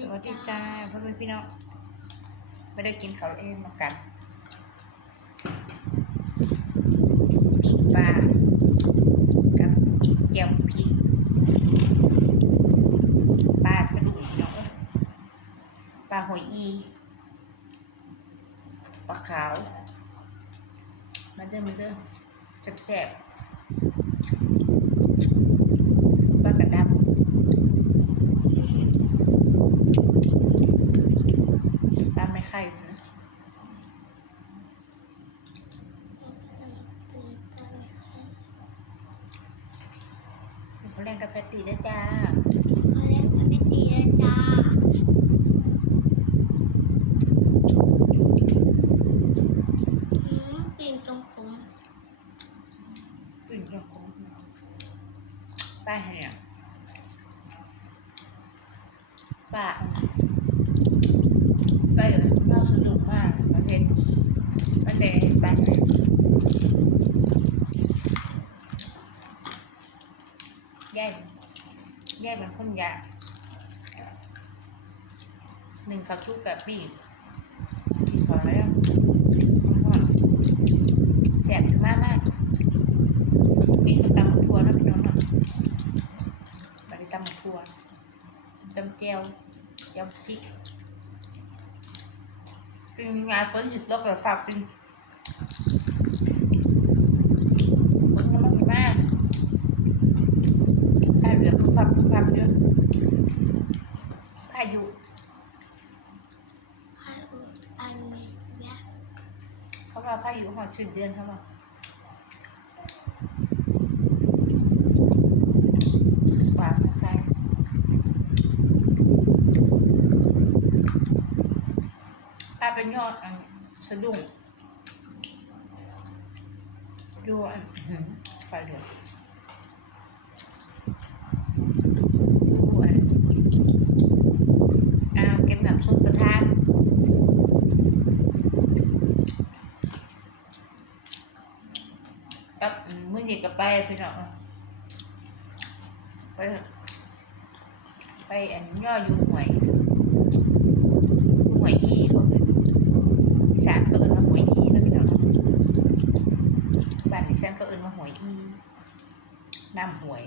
สวัสดีจ้าพ่อแม่พี่น้องไม่ได้กินเขาเองมากันปีกปลากับเจียวพริกปลาสะดุ้งพี่น้องปลาหอยอีปลาขาวมันเจอมันเจอแซ่บๆปลากระดับ ตามไม่ไข่นะเขาเล่นกับแพตตี้ด้วยจ้า เขาเรียกว่าเป็นตีแล้วจ้าอืมกลิ่นตรงขม อื่นก็คงป้า เนี่ยป้าป้าเดี๋ยวเราสนุกมากประเทศประเทศป้านแย่แย่เป็นคนยากหนึ่งข้าวชุบกับปีกขอแล้วแสบถึงมากมาก มีตำตำทัวร์นะพี่น้องเนาะบริตำทัวร์ตำเจีย วเจียวพริกเป็นงานฝนหยุดตกแล้วฝากเป็นฝนกำลังจะมาพายุเหลือคือพับพับเยอะพายุให้อุอันมีเสียเขาว่าพายุหอดชื่นเดือนเขาว่าฝากมาใส่ถ้าเป็น ยอดอันสะดุ้งดูอันหืมไฟเหลืองดูอันอ่าเก็น้ำซุปประทานกับมื้อนี้ก็ไปพี่น้องไปไปอันย่ออยู่หวยหวยอีพวกนี้อีสานก็เอิ้นว่าหวยอีนะพี่น้องบ้านอีสานก็เอิ้นว่าหวยอีน้ำหวย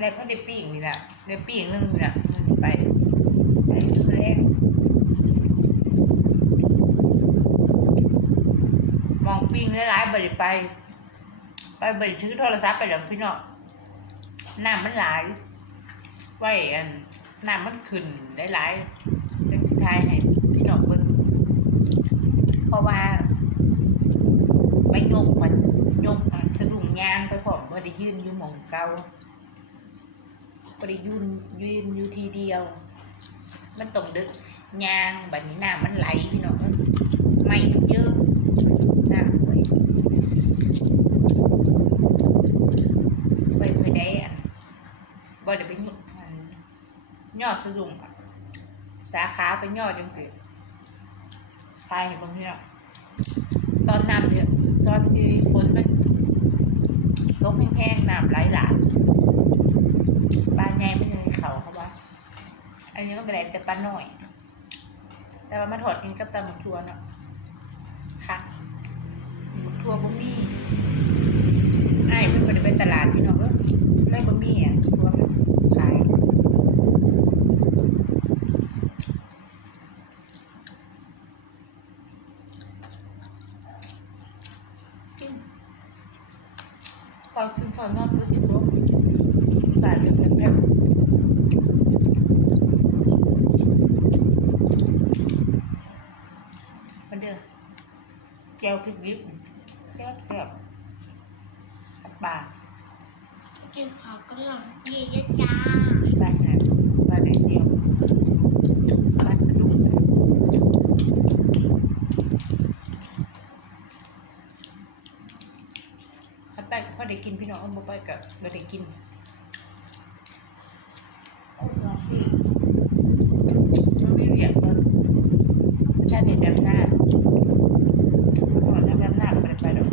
แล้วก็ได้ปิ้งนี่แหละได้ปิ้งนึงนี่แหละมันไปไปดูแลมองปิ้งหลายๆบริไป ไปบริถือโทรศัพท์ไปเดี๋ยวพี่น้องน้ำมันหลายไว้อันน้ำมันขึ้นหลายๆจังสิทายให้พี่น้องเบิ่งเพราะว่าไปยกมันยกอันสะดุ้งยางไปพร้อมบ่าได้ยืนอยู่มองเก่า บ่ได้ยืนยืนอยู่ทีเดียว มันต้องดึกยางแบัดนี้น้ำมันไหลพี่น้องไม่มันเยอะน้ำไว้ไว้เพื่อได้อันบ่ได้ไปยุอันย่อสะดุ้งสาขาไปย่อจังสิทายให้เบิ่งพี่น้องตอนน้ำเนี่ยตอนที่ฝนมันตกแห้งๆน้ำไหลหลากปลาใหญ่ไม่ใช่เขาเขาว่า อันนี้มันก็ได้แต่ปลาหน่อย แต่ว่ามาถอดกินกับตำหมกทัวเนาะค่ะทัวบะหมี่ไอ้เพิ่นไปตลาดพี่น้องเออไล่บะหมี่อะทัวมันขายกินพอกินพอนอนซื้อกินตัวตายเลยแป๊บๆมันเด้อแก้วพ ริกดิบแซ่บแซ่บอัดปากกินข้าวกำลังดีแล้วจ้าบ้านไหนบ้านไหนเดียวบ้านสะดุ้งเลยขันไปก็พอได้กินพี่น้องเอาบ่ไปก็บ่ได้กินมันไม่เรียกมันชาติเด็ดดำหน้าก่อนน้ำดำหน้าก็ไม่ได้ไปดอก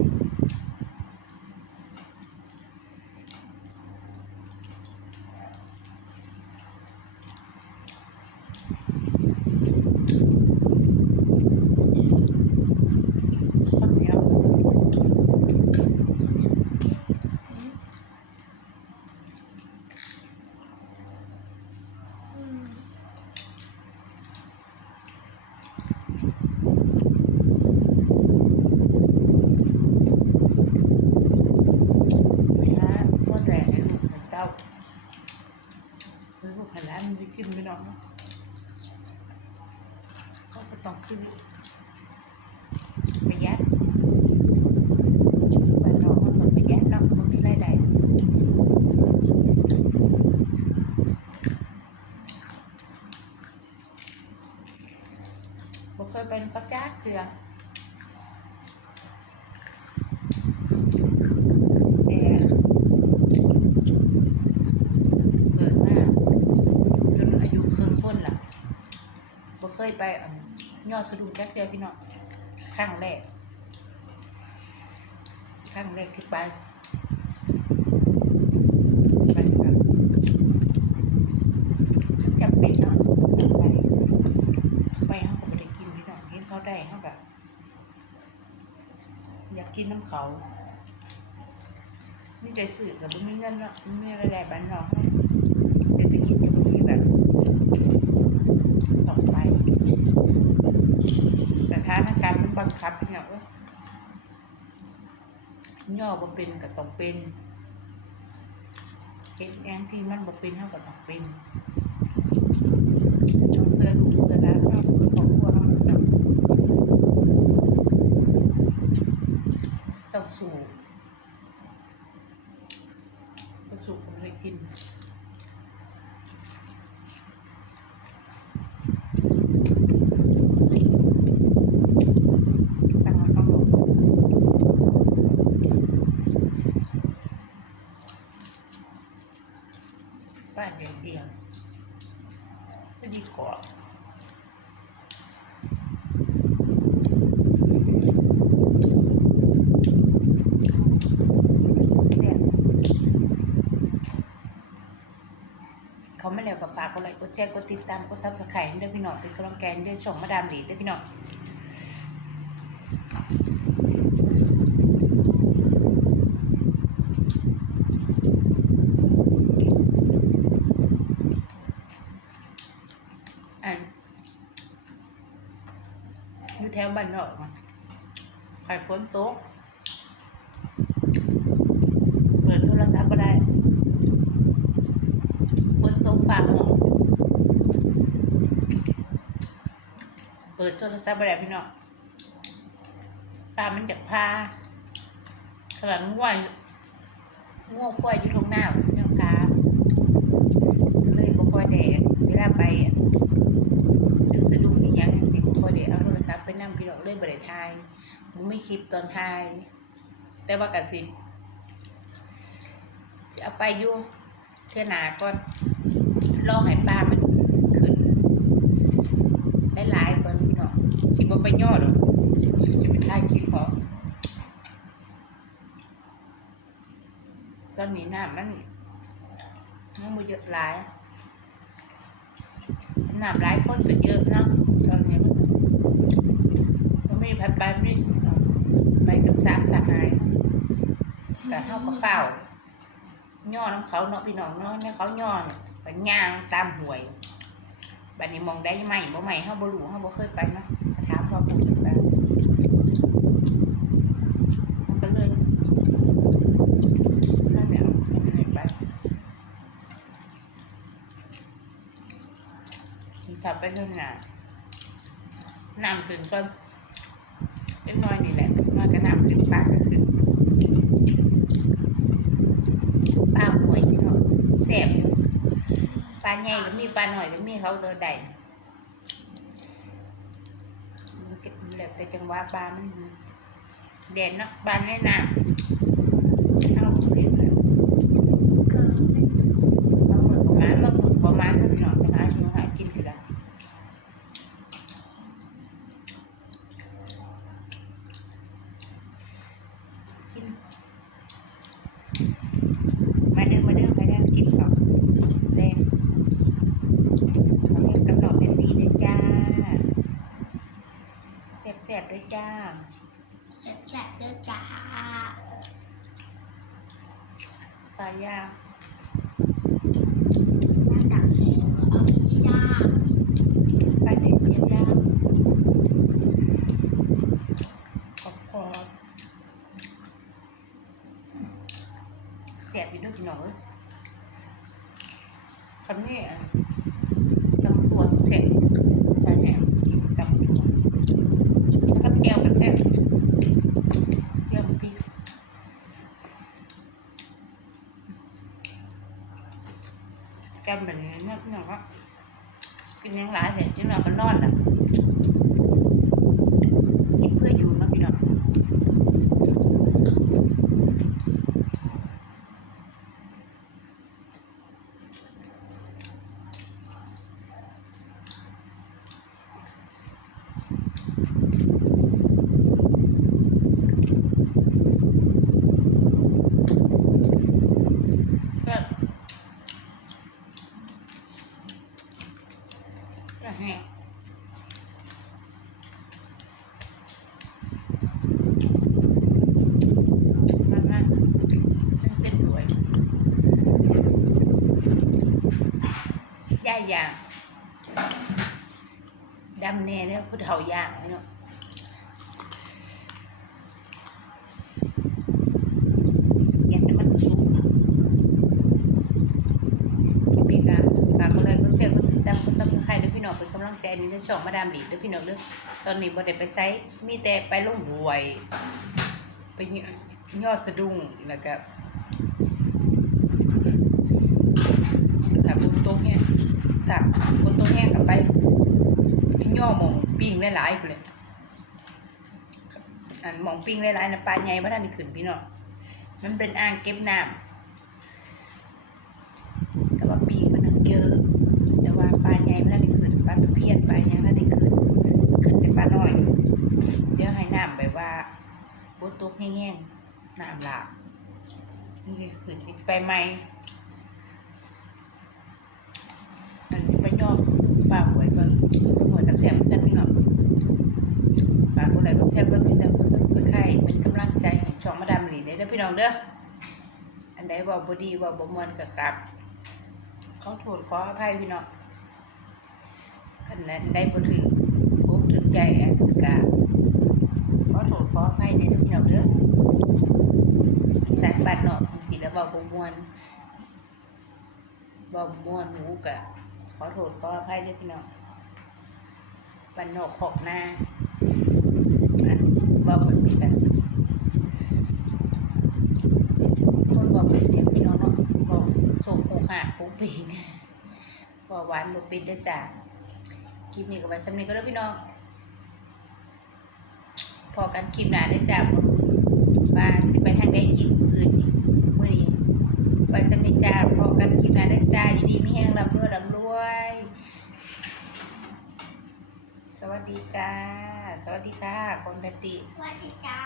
ก้าซื้อพวกขนาดมั น้องก็ก็ต้องซื้อประหยัดบ้านนอกมันต้องประหยัดเนาะมันมีรายได้บ่เคยเป็นปักจ้าเกลือ แต่เกิดมาจนอายุเคิงพ้นล่ะบ่เค ยไปอั่นยอดสะดุ้งจักเทื่อพี่น้องครั้งแรกครั้งแรกที่ไปไปทำเป็นน้องไปไปเขาก็ไม่ได้กินน้องเห็นเขาได้เขาแบบอยากกินน้ำเขาไมีใจสื่อกับบ่มีเงินเนาะบ่มีรายได้บ้านนอกเนาเศรษฐกิจจะบ่ดีแบบต้องไปสถานการมันบังคับพี่น้องย่อบ่เป็นก็ต้องเป็นเฮ็ดอย่างที่มันบ่เป็นเท่ากับต้องเป็นเตือนลูกเตือหลานเนาะเพื่อครอบครัวเฮาเนาต้องสู้ ประสุกผมเลยกิน ตั้งมันต้องลง บ้านเดียวเดียวก็ดีกว่าเขาไม่แล้วกับฝากกดไลค์กดแชร์กดติดตามกดซับสไครต์ด้วยพี่น้องเป็นกำลังใจด้วยช่องมาดามหลีด้วยพี่น้องอันอยู่แถวบ้านนอกมาใครฝนตกเปิดโทรศัพท์ก็ได้ ฝนตกฟ้าหมอกเปิดโทรศัพท์ไปแล้วพี่น้องฟ้ามันจากพาขนาดง่วงง่วงควายอยู่ตรงหน้าพี่น้องคะเลยบ่ค่อยแดดเวลาไปถึงสะดุ้งนี่ยังสิบ่ค่อยแดดเอาโทรศัพท์ไปนั่งพี่น้องเลยบ่ได้ถ่ายบ่ไม่คลิปตอนถ่าย แต่ว่ากันสิสิเอาไปอยู่เทื่อหนาก่อนรองให้ปลามันหลายๆก่อนพี่น้องสิบ่ไปยอดหรอกสิไปถ่ายคลิปพอตอ น้ำมันมันบ่เยอะหลายน้ำหลายคนก็เยอะเนาะตอนนี้มันมันไม่มีพัดไปไม่ไปกับสามสหายแต่เฮาก็เฝ้าย่อน้ำเขาเนาะพี่น้องเนาะเนี่ยเขาย่อนไปย่างตามหวยบัดนี้มองได้ไหมบ่ไหมเฮาบ่รู้เฮาบ่เคยไปเนาะถามพ่อปู่ขึ้นไปมันก็เลยนั่นแหละเอาอันนี้ไป ถ้าไปเรื่องหน้าน้ำขึ้นก็เล็กน้อยนี่แหละน้อยก็น้ำขึ้นปากก็ขึ้นปลาหวยพี่น้องแสบอยู่ปลาใหญ่ก็มีปลาหน่อยก็มีเขาตัวใดมันก็แล้วแต่จังหวะปลามันเด่นเนาะปลาในน้ำเอาเด่นเลย เกิด บางมือประมาณบางมือประมาณเท่าพี่น้องไปหาชิมหากินคือละกินมาเด้อมาเด้อมาเด้อกินข้าวแรงเขาเรียกกำหนดเป็นดีด้วยจ้าแซ่บๆด้วย จ้าแฉะแฉะเจ้าจ๋าปลาย่าง หน้าต่างแถวเอาที่ย่าง ปลาเด็ดเทียมย่างกรอบๆแซ่บอยู่ด้วยพี่น้องเอ้ย คำนี้อะตำตัวเสร็จใช่แหมตำตัวแล้วก็แก้วกับแซ่บแก้วพริก แก้วแบบนี้เนี่ยพี่น้องก็กินยังหลายเด็ดจังเรามันนอนอะกินเพื่ออยู่เนาะพี่น้อง ก็ก็แห้งมันมากมันเป็นสวย ย่างดำแน่เนี่ยผู้เฒ่าย่างเนาะอยากให้มันสุกคลิปนี้ก็ฝากกดไลค์กดแชร์กดติดตามกดซับสไครต์ด้วยพี่น้องเป็นกำลังใจนี้ในช่องมาดามหลีด้วยพี่น้องเด้อตอนนี้บ่ได้ไปใช้มีแต่ไปลงหวย ไปยอดสะดุ้งแล้วก็ถ้าฝนตกเนี่ยถ้าฝนตกแห้งก็ไปย่อหมอง ปิ้งหลายๆพุ่นเลยอันหมองปิ้งหลายๆนะปลาใหญ่บ่ทันได้ขึ้นพี่น้องมันเป็นอ่างเก็บน้ำแต่ว่าปีกมันนังเยอะแต่ว่าปลาใหญ่มันน่าได้ขึ้นปลาตะเพียนปลายังน่ได้ขึ้นขึ้นแต่ปลาน้อย เดี๋ยวให้น้ำแบบว่าฝนตกแห้งๆน้ำหลากนี่ขึ้นอีกไปไหมอันไปย่อปลาหวยก่อนหวยกระแสเหมือนกันพี่น้องฝา กดแชร์กดติดตามกดซับสไครต์เป็นกำลังใจให้ช่องมาดามหลีเด้อพี่น้องเด้ออันใดบอกบ่ดีบอกบ่มวนก็กลับขอโทษขออภัยพี่น้องกันนั้นได้บ่ถึงอกถึงใจอันกะขอโทษขออภัยในพี่น้องเด้ออีสานบ้านนอกของสิแล้วว้าบ่มวนเว้าบ่มวนหูกะขอโทษขออภัยเด้อพี่น้องบ้านนอกขอกหน้า นเว้าบ่มีกันคนบอกเป็นเนี่ยพี่น้องเนาะบอกโชคโคกหักปุ๊บปีนบอกหวานบ่เป็นเด้จ้าคลิปนี้ก็ไว้สำเนี้ก็เด้อพี่น้องพอกันคลิปหนาได้จ้าว่าสิไปทางใดอีกมื้ออื่นอีกมื้อนี้ไว้สำเนี้จ้าพอกันคลิปหนาได้จ้าอยู่ดีไมีแห้งร่ำรวยร่ำรวย สวัสดีจ้า สวัสดีค่ะคนแพตติสวัสดีจ้า